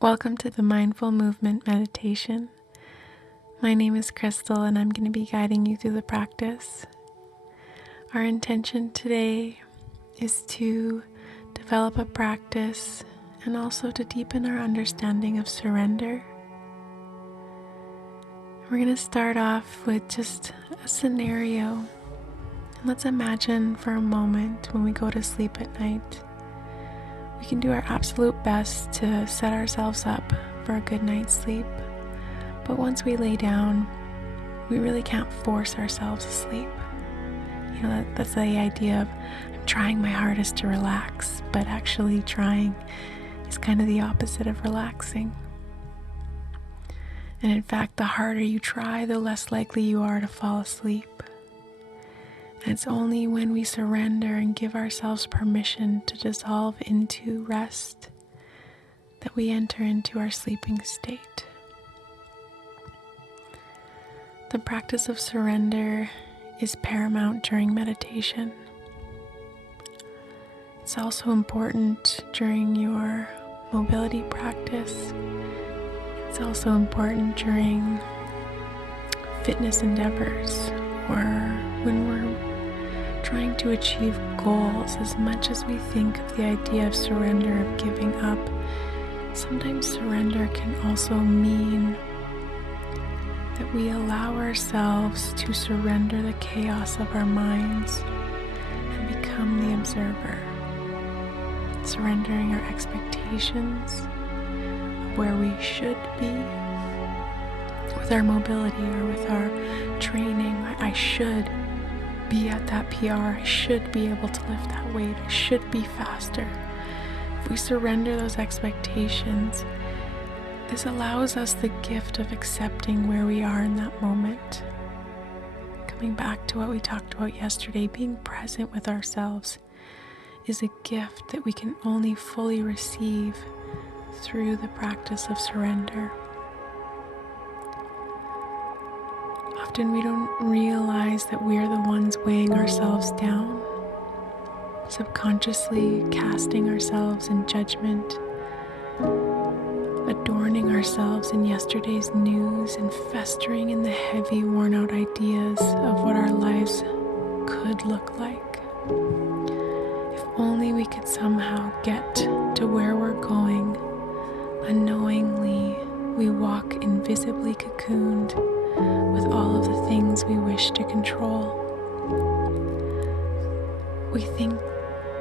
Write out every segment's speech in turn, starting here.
Welcome to the Mindful Movement Meditation. My name is Crystal and I'm going to be guiding you through the practice. Our intention today is to develop a practice and also to deepen our understanding of surrender. We're going to start off with just a scenario. And let's imagine for a moment when we go to sleep at night. We can do our absolute best to set ourselves up for a good night's sleep. But once we lay down, we really can't force ourselves asleep. That's the idea of I'm trying my hardest to relax, but actually trying is kind of the opposite of relaxing. And in fact, the harder you try, the less likely you are to fall asleep. And it's only when we surrender and give ourselves permission to dissolve into rest that we enter into our sleeping state. The practice of surrender is paramount during meditation. It's also important during your mobility practice. It's also important during fitness endeavors or when we're trying to achieve goals. As much as we think of the idea of surrender, of giving up, sometimes surrender can also mean that we allow ourselves to surrender the chaos of our minds and become the observer, surrendering our expectations of where we should be with our mobility or with our training. I should be at that PR, I should be able to lift that weight, I should be faster. If we surrender those expectations, this allows us the gift of accepting where we are in that moment. Coming back to what we talked about yesterday, being present with ourselves is a gift that we can only fully receive through the practice of surrender. Often we don't realize that we're the ones weighing ourselves down, subconsciously casting ourselves in judgment, adorning ourselves in yesterday's news and festering in the heavy, worn-out ideas of what our lives could look like. If only we could somehow get to where we're going, unknowingly we walk invisibly cocooned with all of the things we wish to control. We think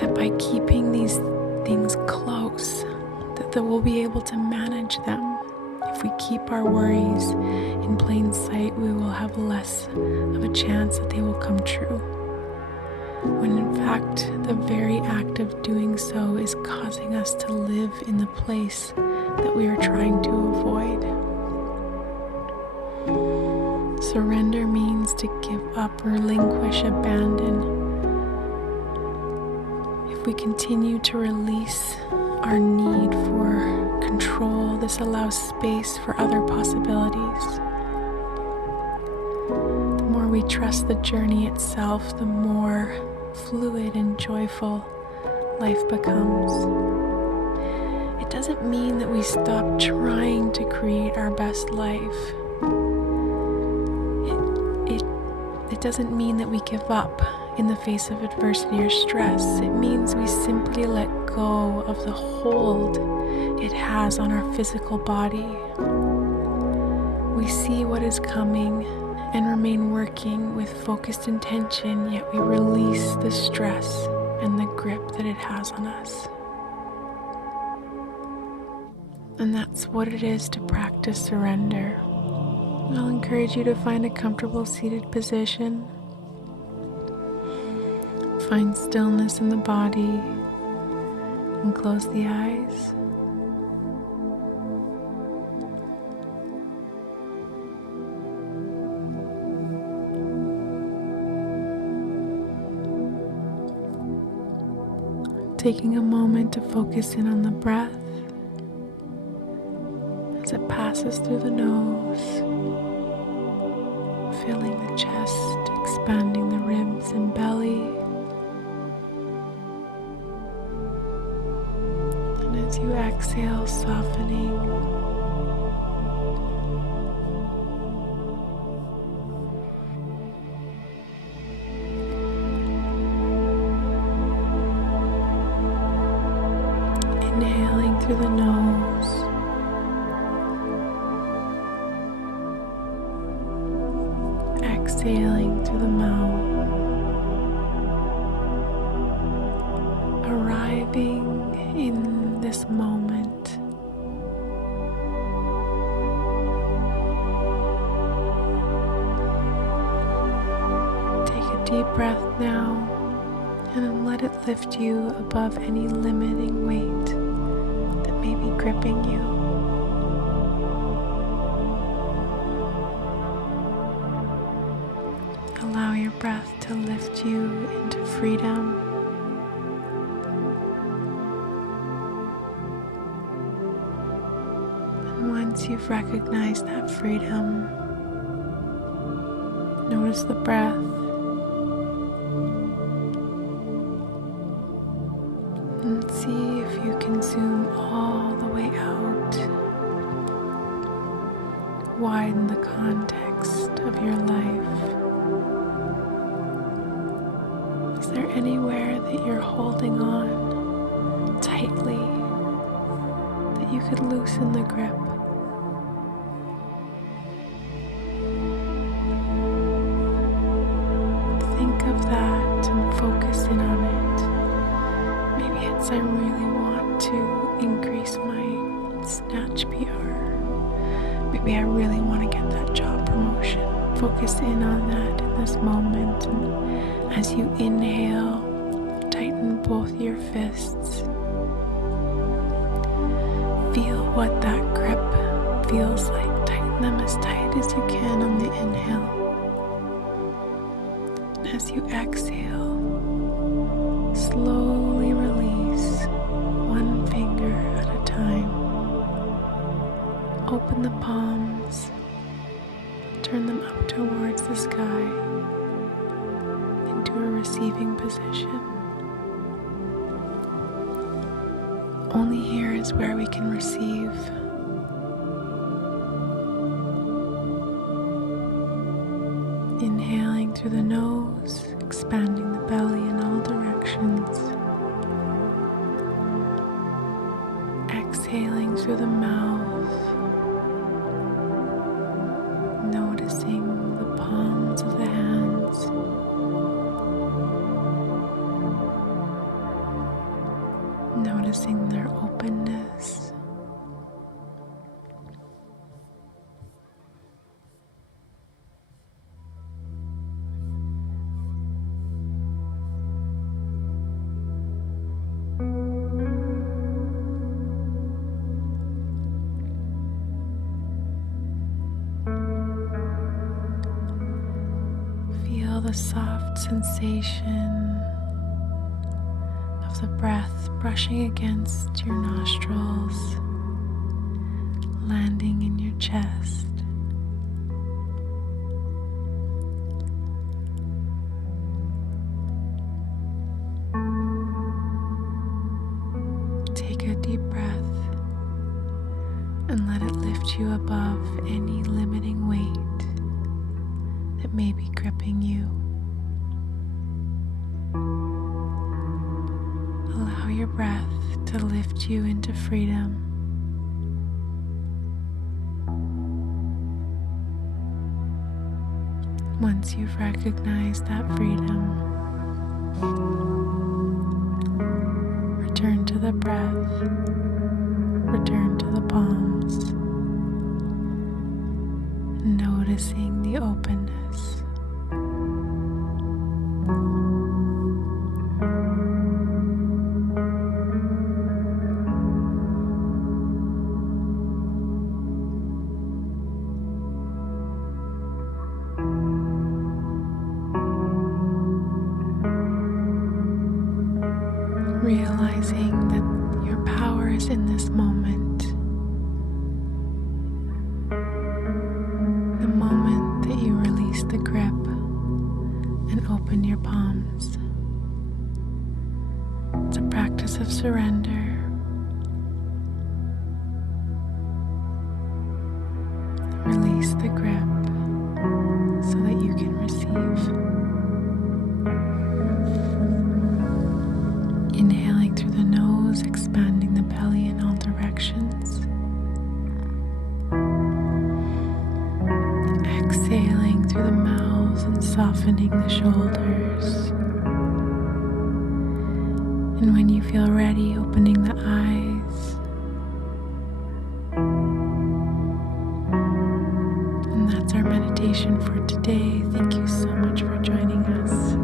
that by keeping these things close, that we'll be able to manage them. If we keep our worries in plain sight, we will have less of a chance that they will come true. When in fact, the very act of doing so is causing us to live in the place that we are trying to avoid. Surrender means to give up, relinquish, abandon. If we continue to release our need for control, this allows space for other possibilities. The more we trust the journey itself, the more fluid and joyful life becomes. It doesn't mean that we stop trying to create our best life. It doesn't mean that we give up in the face of adversity or stress. It means we simply let go of the hold it has on our physical body. We see what is coming and remain working with focused intention, yet we release the stress and the grip that it has on us. And that's what it is to practice surrender. I'll encourage you to find a comfortable seated position. Find stillness in the body and close the eyes. Taking a moment to focus in on the breath as it passes through the nose, filling the chest, expanding the ribs and belly. And as you exhale, softening through the nose. Exhaling through the mouth. Arriving in this moment. Take a deep breath now and then let it lift you above any limiting weight that may be gripping you. Allow your breath to lift you into freedom. And once you've recognized that freedom, notice the breath. And see if you can zoom all the way out. Widen the context of your life. Is there anywhere that you're holding on tightly that you could loosen the grip? Think of that and focus in on it. Maybe it's I really want to increase my snatch PR. Maybe I really want to get that job promotion. Focus in on that in this moment, and as you inhale, tighten both your fists. Feel what that grip feels like. Tighten them as tight as you can on the inhale. And as you exhale, slowly release one finger at a time. Open the palms. Turn them up towards the sky into a receiving position. Only here is where we can receive. Inhaling through the nose, expanding the belly in all directions. Exhaling through the mouth. Noticing the palms of the hands. Noticing their openness. The soft sensation of the breath brushing against your nostrils, landing in your chest. Take a deep breath and let it lift you above any limiting weight that may be gripping you. Allow your breath to lift you into freedom. Once you've recognized that freedom, return to the breath, return to the palms, noticing the openness. Realizing that your power is in this moment. The moment that you release the grip and open your palms. It's a practice of surrender. Release the grip so that you can receive. Inhaling through the nose, expanding the belly in all directions. directions. Exhaling through the mouth and softening the shoulders. And when you feel ready, opening the eyes. And that's our meditation for today. Thank you so much for joining us.